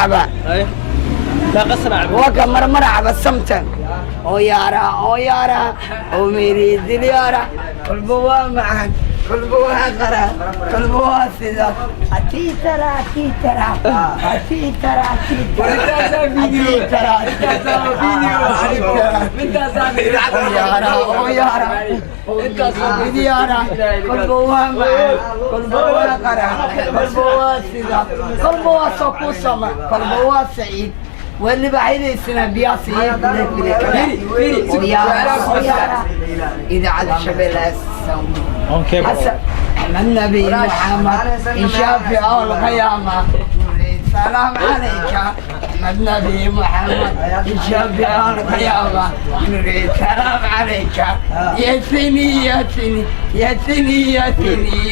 مرعبة لا قصنا وكمر مرعبة سمتن او يارا او ميري دليارا كل بوا معهن كل بوا قرا كل بوا سيدا اتي ترى يارا كل بوا معهن كل بوا قرا كل بوا سيدا كل بوا سوكو سما كل بوا سعيد واللي بعيد السنة بياسي إذا على شبيل حسن النبي محمد إن شاء في أول قيامة السلام عليك النبي محمد إن شاء في أول قيامة نريد سلام عليك يا سني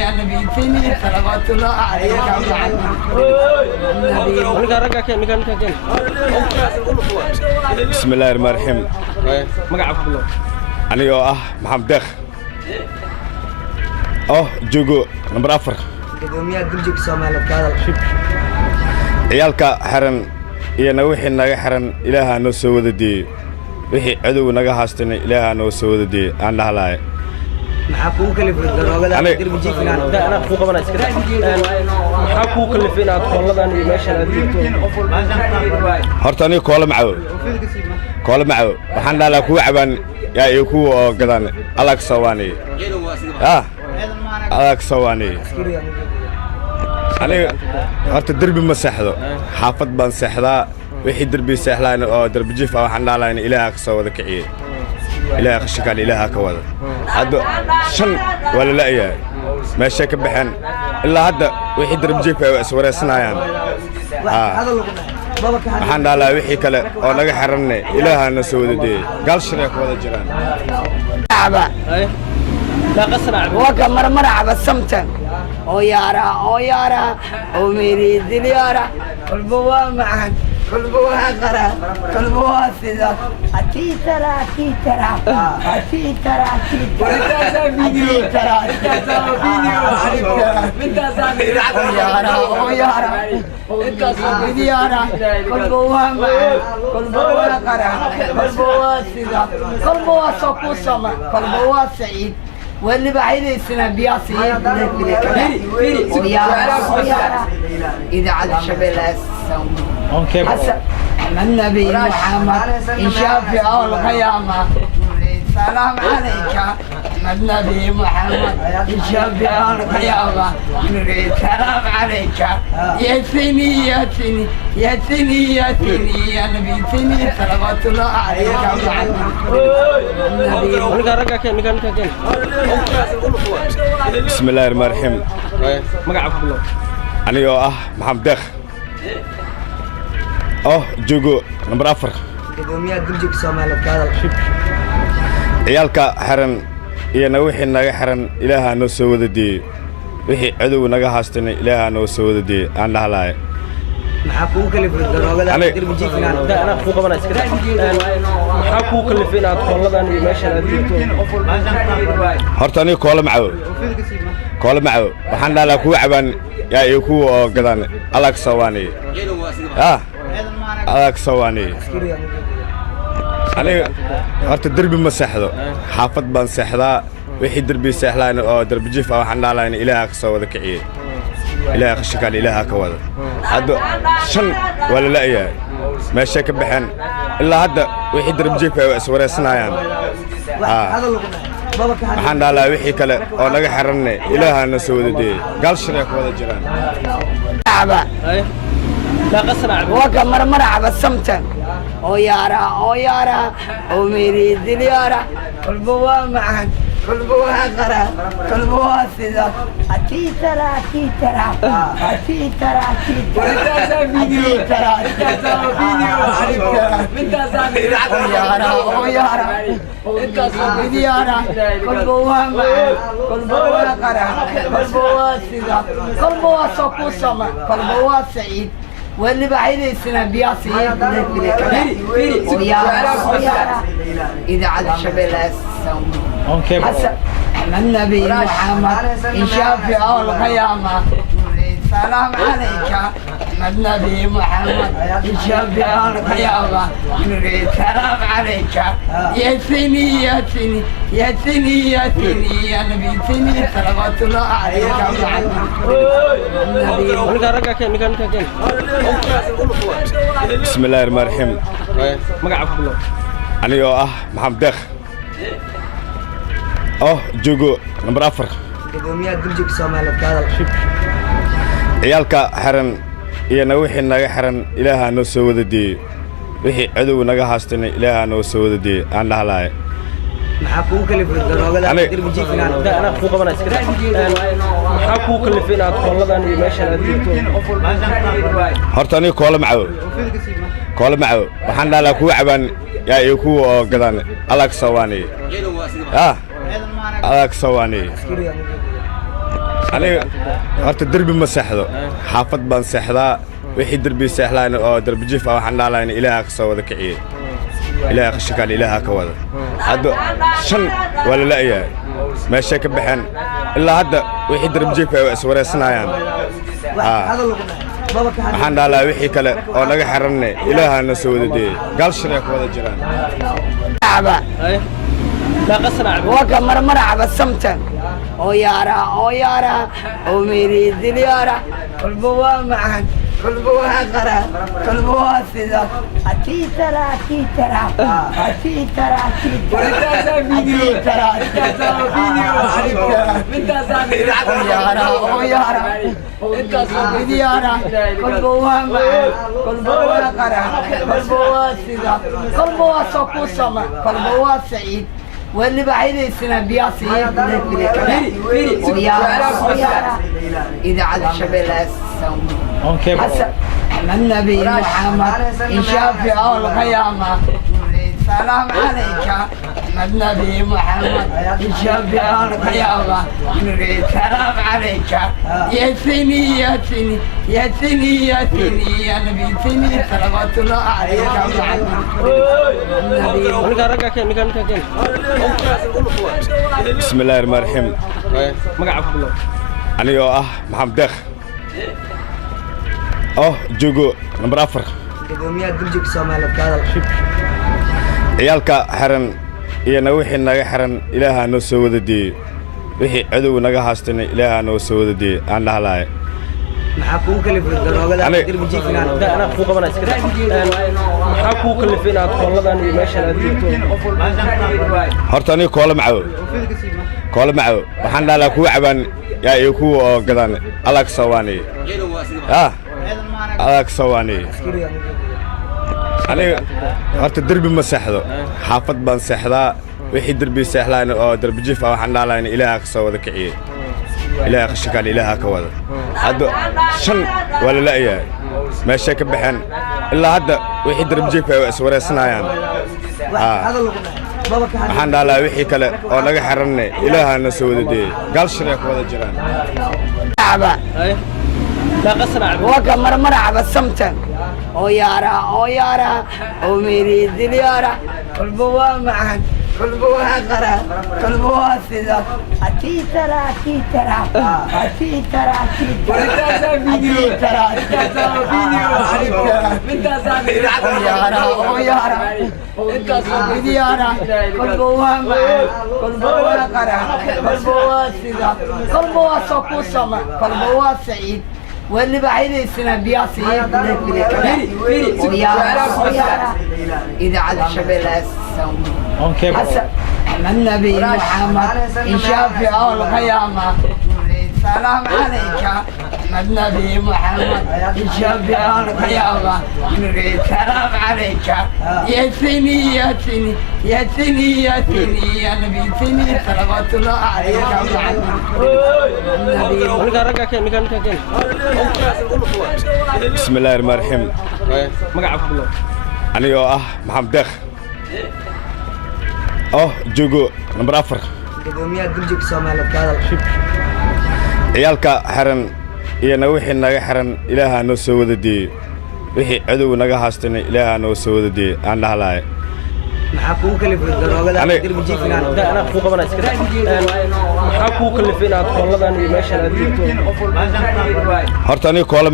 يا نبي سني صلوات الله عليك بسم الله الرحمن الرحيم أنا محمد دخ جوجو نمبر 4 قدوميات بلجيك سومالي كذا عيالك حرن إينا وحي نغا حرن إلها نو سو وددي وحي عدو نغا هاستن إلها نو سو وددي أنا هلاي maxaa kalifay dirbi jiifnaan ana ku qabana iska maxaa ku kalifay inaad qolladan iyo meeshan aad joogto horta aniga koola macaw waxaan dhalaa ku caban yaa iyo ku gadan alag sawaani alag sawaani aniga horta dirbi ma saxdo xaafad baan saxdaa wixii dirbi saxlaan oo dirbi jiif waxaan dhalaa in ilaaha ka soo wada kiciye إلهي خشكان إلهي كوذا هذا شن ولا لا يا ما شك بحن إلا هذا وحيد ربجيف سورة سنايان حنا لا وحي كلا أو نجح حرني إلهي نسود دي قال شريك وذا جيران مرعبة لا قصنا وكمر مرعبة سمتن او يارا او ميري دليارا كل بوا معهن كل بوا قرا كل بوا سيدا اتي ترى يارا كل بوا معهن كل بوا قرا كل بوا سيدا كل بوا سوكو سما كل بوا سعيد واللي بعيد السنة بياسي إذا على شبيل حسن النبي محمد إن شاء في أول قيامة السلام عليك النبي محمد إن شاء في أول قيامة نريد سلام عليك يا سني يا نبي سني صلوات الله عليك بسم الله الرحمن الرحيم أنا محمد دخ جوجو نمبر 4 قدوميات بلجيك سومالي كذا عيالك حرن إينا وحي نغا حرن إلها نو سو وددي وحي عدو نغا هاستن إلها نو سو وددي أنا هلاي maxaa kalifay dirbi jiifnaan ana ku qabana iska maxaa ku kalifay inaad qolladan iyo meeshan aad joogto horta aniga koola macaw waxaan dhalaa ku caban yaa iyo ku gadan alag sawaani alag sawaani aniga horta dirbi ma saxdo xaafad baan saxdaa wixii dirbi saxlaan oo dirbi jiif waxaan dhalaa in ilaaha ka soo wada kiciye إلهي خشكان إلهي كوذا هذا شن ولا لا يا ما شك بحن إلا هذا وحيد ربجيف سورة سنايان حنا لا وحي كلا أو نجح حرني إلهي نسود دي قال شريك وذا جيران مرعبة لا قصنا وكمر مرعبة سمتن او يارا او ميري دليارا كل بوا معهن كل بوا قرا كل بوا سيدا اتي ترى يارا كل بوا معهن كل بوا قرا كل بوا سيدا كل بوا سوكو سما كل بوا سعيد واللي بعيد السنة بياسي إذا على شبيل حسن النبي محمد إن شاء في أول قيامة السلام عليك أحمد نبي محمد الشفيع القيامة نريد سلام عليك يا سني يا سني يا سني يا سني يا نبي سني صلوات الله عليك بسم الله الرحمن الرحيم أنا محمد دخ جوجو نمبر 4 gudoomiyaha duljiga Soomaaliyeed ka hadal ciyaalka xiran iyo wixii naga xiran ilaaha noo soo wada deeyay wixii cadow naga haastana ilaaha noo soo wada deeyay aan dhahlaay maxaa kuu kalifay daroogada dirbi jiifnaan أنا أخوك أنا أسكت محاكو كلفين أطفالنا أنا ماشي أنا ديتو horta aniga koola macaw waxaan dhahlaa kuwa cabaan yaa iyo kuwa oo gadaan alla ka sawaanay alla ka sawaanay aniga horta derbi ma seexdo xaafad baan seexdaa wixii derbi seexlaan oo derbi jiif ah waxaan dhahlaa in ilaaha ka soo wada kiciye ilaaha qashinkaan ilaaha ka wada hadda 5 waa la la'yahay meeshay ka baxeen ilaa hadda wixii derbi jiif ay iswareysanayaan waxaan dhahlaa wixii kale oo naga xiranne ilaaha na soo wada deeyay gaal shiree ku wada jiraan لا قصنا وكا مرمر عبا سمتن او يارا او ميري دليارا كل بوا معهن كل بوا قرا كل بوا سيدا اتي ترى يارا كل بوا معهن كل بوا قرا كل بوا سيدا كل بوا سوكو سما كل بوا سعيد واللي بعيد السنة بياصي إذا عاد شبيل حسن النبي محمد إن شاء في أول قيامة سلام عليك النبي محمد إن شاء في أول قيامة نريد سلام عليك يا سني يا سني يا سني يا سني يا نبي سني صلوات الله عليك بسم الله الرحمن الرحيم أنا محمد دخ جوجو نمبر 4 gudoomiyaha duljiga Soomaaliyeed ka hadal ciyaalka xiran iyo wixii naga xiran ilaaha noo soo wada deeyay wixii cadow naga haastana ilaaha noo soo wada deeyay aan dhahlaay maxaa kuu kalifay daroogada dirbi jiifnaan أنا أخوك أنا أسكت محاكو كلفين أطفالنا أنا ماشي أنا ديتو horta aniga koola macaw waxaan dhahlaa kuwa cabaan yaa iyo kuwa oo gadaan alla ka sawaanay alla ka sawaanay aniga horta derbi ma seexdo xaafad baan seexdaa wixii derbi seexlaan oo derbi jiif ah waxaan dhahlaa in ilaaha ka soo wada kiciye ilaaha qashinkaan ilaaha ka wada hadda 5 waa la la'yahay meeshay ka baxeen ilaa hadda wixii derbi jiif ay iswareysanayaan waxaan dhahlaa wixii kale oo naga xiranne ilaaha na soo wada deeyay gaal shiree ku wada jiraan لا قصنا وكا مرمر عبا سمتن او يارا او ميري دليارا كل بوا معهن كل بوا قرا كل بوا سيدا اتي ترى يارا كل بوا معهن كل بوا قرا كل بوا سيدا كل بوا سوكو سما كل بوا سعيد واللي بعيد السنة بياصي إذا عاد شبيل حسن النبي محمد إن شاء في أول قيامة سلام عليك النبي محمد إن شاء في أول قيامة نريد سلام عليك يا سني يا سني يا سني يا سني يا نبي سني صلوات الله عليك بسم الله الرحمن الرحيم أنا محمد دخ جوجو نمبر 4 gudoomiyaha duljiga Soomaaliyeed ka hadal ciyaalka xiran iyo wixii naga xiran ilaaha noo soo wada deeyay wixii cadow naga haastana ilaaha noo soo wada deeyay aan dhahlaay maxaa kugu kalifay daroogada derbi jiif inaad أنا أخوك أنا أسكت محاكو كلفين أد كلها أنا ماشي أنا ديتو horta aniga koola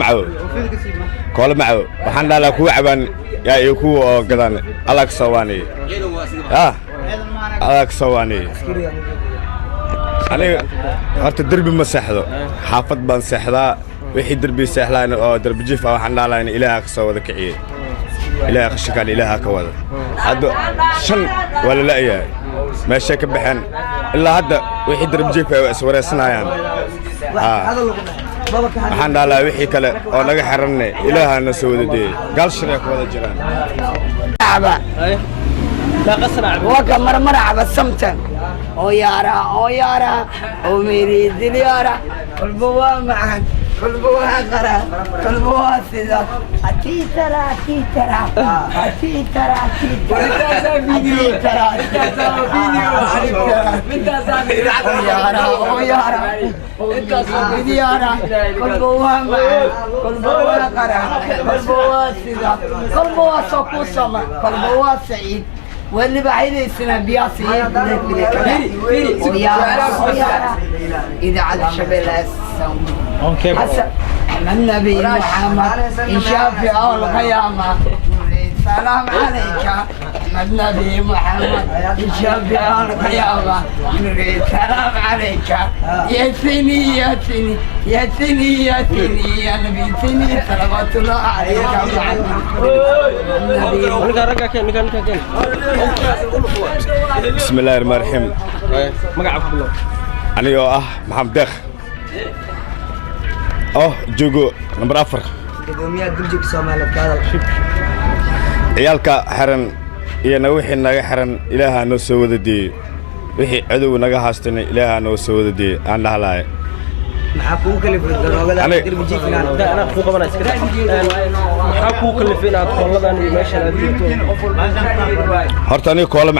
macaw waxaan dhalaa kuwa cabaan yaa iyo kuwa oo gadaan alag sawaani alag sawaani aniga horta derbi ma seexdo xaafad baan seexdaa wixii derbi seexlaan oo derbi jiif ah waxaan dhalaa ilaaha ka soo wada kiciye ilaaha qashinkan ilaaha ka wada hadda shan waa la la'yahay meeshay ka baxeen ilaa hadda wixii derbi jiif ay iswareysanaayaan waxaan dhalaa wixii kale oo naga xiranne ilaahana soo wada deeyey gaal shiree ku wada jiraan لا قصنا عبد وكا مرمر عبد سمتن او يارا او ميري دليارا كل بوا معهن كل بوا قرا كل بوا سيدا اتي ترى يارا كل بوا معهن كل بوا قرا كل بوا سيدا كل بوا سوكو سما كل بوا سعيد واللي بعيد السنة بياسي إذا على شبل حسن النبي محمد إن شاء في أول قيامة السلام عليك النبي محمد إن شاء في أول قيامة السلام عليك يا سني يا نبي سني صلوات الله عليك بسم الله الرحمن الرحيم مقعد كله anigoo ah maxamed deeq joogo number 4 gudoomiyaha duljiga Soomaaliyeed ka hadal ciyaalka xiran iyo wixii naga xiran ilaaha noo soo wada deeyey wixii cadow naga haastana ilaaha noo soo wada deeyey aan dhahlaay maxaa kugu kalifay daroogada derbi jiif inaad أنا أخوك أنا أسكت محاكو كلفين أد كلها أنا ماشي أنا ديتو horta aniga koola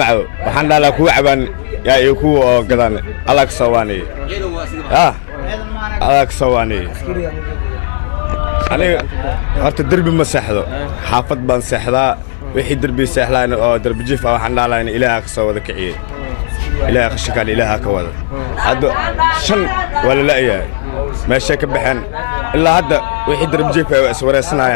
macaw waxaan dhalaa kuwa cabaan yaa iyo kuwa oo gadaan alag sawaani alag sawaani aniga horta derbi ma seexdo xaafad baan seexdaa wixii derbi seexlaan oo derbi jiif ah waxaan dhalaa ilaaha ka soo wada kiciye ilaaha qashinkan ilaaha ka wada hadda shan waa la la'yahay meeshay ka baxeen ilaa hadda wixii derbi jiif ay iswareysanaayaan